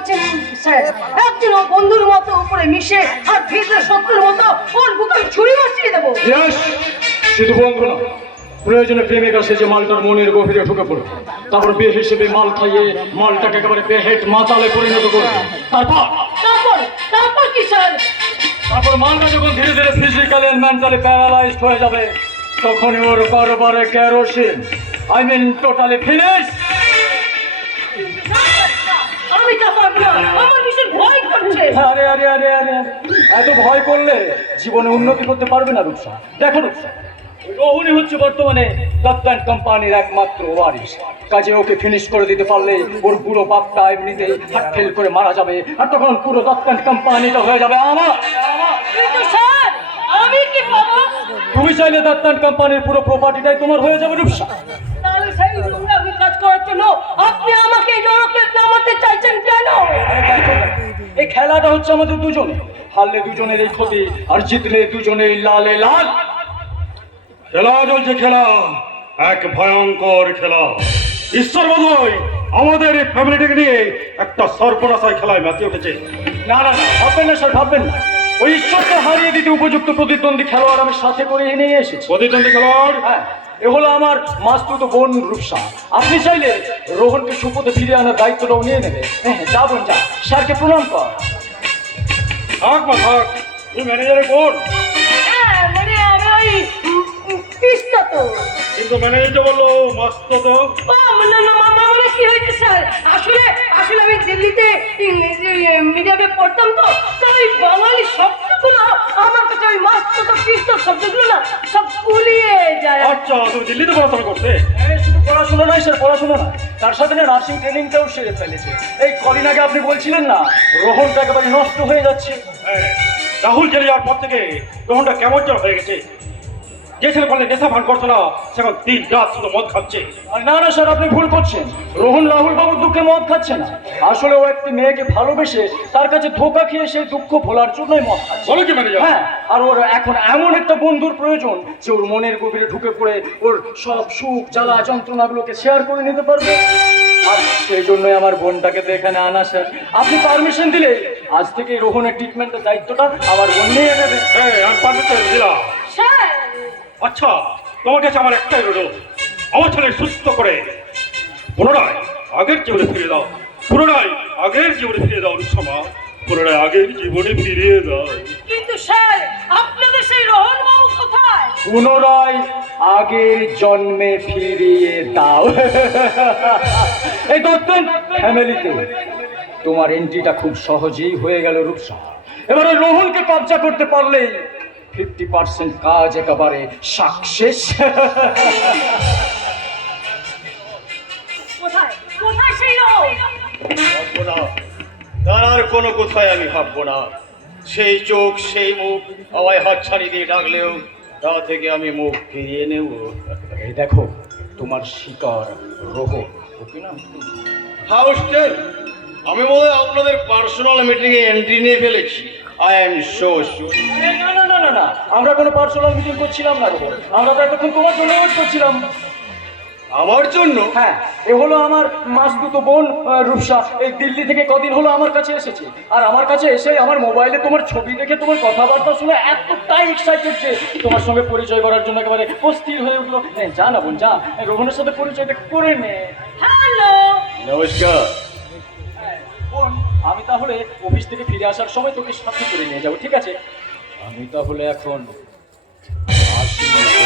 বলছেন স্যার একজন বন্ধুর মতো উপরে মিশে আর ভিতরে শত্রুর মতো ওর বুকে ছুরি বসিয়ে দেবো? শুধু বন্ধু না প্রয়োজনে প্রেমিকা সে যে মালটার মনের গভীরে ঢুকে পড়ে। তারপর বিয়ে হিসেবে মাল খাইয়ে মালটাকে একেবারে বেহেট মাতালে পরিণত করে। তারপর? তারপর? তারপর কি স্যার? তারপর মালটা যখন ধীরে ধীরে ফিজিক্যালি এন্ড মেন্টালি প্যারালাইজড হয়ে যাবে তখন ওর কারবারে kerosene I mean totally finish আমার ভীষণ ভয় করছে। আরে আরে আরে আরে আরে। এত ভয় করলে জীবনে উন্নতি করতে পারবে না রূপসা। দেখো রূপসা রোহিণী হচ্ছে বর্তমানে দত্তান কোম্পানির একমাত্র ওয়ারিস কাজে ওকে ফিনিশ করে দিতে পারলে ওর পুরো বাপটা এমনিতেই হাট ফেল করে মারা যাবে। আর তখন পুরো দত্তান কোম্পানিটা হয়ে যাবে আমার। কিন্তু স্যার আমি কি পাবো? তুমি চাইলে দত্তান কোম্পানির পুরো প্রপার্টিটাই তোমার হয়ে যাবে রূপসা। তাহলে সেই আমি কাজ করার জন্য আপনি আমাকে এই নরকে নামাতে চাইছেন কেন এই খেলাটা হচ্ছে আমাদের দুজনে হারলে দুজনের এই ক্ষতি আর জিতলে দুজনেই লালে লাল। খেলা চলছে খেলা এক ভয়ঙ্কর খেলা। ঈশ্বর বোধহয় আমাদের এই ফ্যামিলিটাকে নিয়ে একটা সর্বনাশায় খেলায় মেতে উঠেছে। না না না ভাববেন না স্যার ভাববেন না। ওই ঈশ্বরকে হারিয়ে দিতে উপযুক্ত প্রতিদ্বন্দ্বী খেলোয়াড় আমি সাথে করে এনে এসেছি। প্রতিদ্বন্দ্বী খেলোয়াড়? হ্যাঁ। এ হলো আমার মাস্তুত বোন রূপসা। আপনি চাইলে রোহনকে সুপথে ফিরে আনার দায়িত্বটাও নিয়ে নেবে। হ্যাঁ হ্যাঁ, যা বোন যা। স্যারকে প্রণাম কর। থাক মা থাক। তুই ম্যানেজারের বোন। হ্যাঁ মানে তো। কিন্তু ম্যানেজার তো বলল মস্ত তো। ও, না না মামা মানে কি হয়েছে স্যার? আসলে আসলে আমি দিল্লিতে মিডিয়ামে পড়তাম তো তাই বাঙালি শব্দগুলো তো পিস্ত শব্দগুলো না সব গুলিয়ে যায়। আচ্ছা তুমি দিল্লিতে পড়াশোনা করতে শুধু পড়াশোনা নয় স্যার পড়াশোনা না। তার সাথে না নার্সিং ট্রেনিংটাও সেরে ফেলেছে। এই কদিন আগে আপনি বলছিলেন না রোহনটা একেবারে নষ্ট হয়ে যাচ্ছে। হ্যাঁ। রাহুল চলে যাওয়ার পর থেকে রোহনটা কেমন হয়ে গেছে? যে ছেলে বলে নেশা ভান করতো না সেখন দিন রাত শুধু মদ খাচ্ছে। আর না না স্যার আপনি ভুল করছেন। রোহন রাহুল বাবুর দুঃখে মদ খাচ্ছে না। আসলে ও একটি মেয়েকে ভালোবেসে তার কাছে ধোকা খেয়ে সেই দুঃখ ভোলার জন্যই মদ খাচ্ছে। বলো কি ম্যানেজার? হ্যাঁ আর ওর এখন এমন একটা বন্ধুর প্রয়োজন যে ওর মনের গভীরে ঢুকে পড়ে ওর সব সুখ জ্বালা যন্ত্রণাগুলোকে শেয়ার করে নিতে পারবে। আর সেই জন্যই আমার বোনটাকে তো এখানে আনা স্যার। আপনি পারমিশন দিলে আজ থেকে রোহনের ট্রিটমেন্টের দায়িত্বটা আমার বোন নিয়ে নেবে। হ্যাঁ আমি পারমিশন দিলাম। স্যার আচ্ছা তোমার কাছে আমার একটাই অনুরোধ। আমার ছেলে সুস্থ করে পুনরায় আগের জীবনে ফিরে দাও। পুনরায় আগের জীবনে ফিরে দাও অনুসমা পুনরায় আগের জীবনে ফিরিয়ে দাও। কিন্তু স্যার আপনাদের সেই রোহন বাবু কোথায়? পুনরায় আগের জন্মে ফিরিয়ে দাও। এই দত্তন ফ্যামিলিতে তোমার এন্ট্রিটা খুব সহজেই হয়ে গেল রূপসা এবারে রোহনকে কবজা করতে পারলেই ফিফটি পার্সেন্ট কাজ একেবারে সাকসেস। কোথায়? কোথায় সেই ভাববো না। তার আর কোনো কোথায় আমি ভাববো না। সেই চোখ সেই মুখ আমায় হাতছানি দিয়ে ডাকলেও তা থেকে আমি মুখ ফিরিয়ে নেব। এই দেখো তোমার শিকার রোহন ওকে না হাউস্টেন আমি বোধ হয় আপনাদের পার্সোনাল মিটিংয়ে এন্ট্রি নিয়ে ফেলেছি। আই এম শো আরে না না আমরা কোনো পার্সোনাল মিটিং করছিলাম না আমরা তো এতক্ষণ তোমার জন্য ওয়েট করছিলাম। আমার জন্য? হ্যাঁ এ হলো আমার মাস দুটো বোন রূপসা। এই দিল্লি থেকে কদিন হলো আমার কাছে এসেছে। আর আমার কাছে এসে আমার মোবাইলে তোমার ছবি দেখে তোমার কথাবার্তা শুনে এতটাই এক্সাইটেড যে তোমার সঙ্গে পরিচয় করার জন্য একেবারে অস্থির হয়ে উঠল। যা না বোন যা। এই রোহনের সাথে পরিচয়টা করে নে। হ্যালো। নমস্কার। হ্যাঁ, বোন আমি তাহলে অফিস থেকে ফিরে আসার সময় তোকে সাথে করে নিয়ে যাব ঠিক আছে? আমি তাহলে এখন আসি।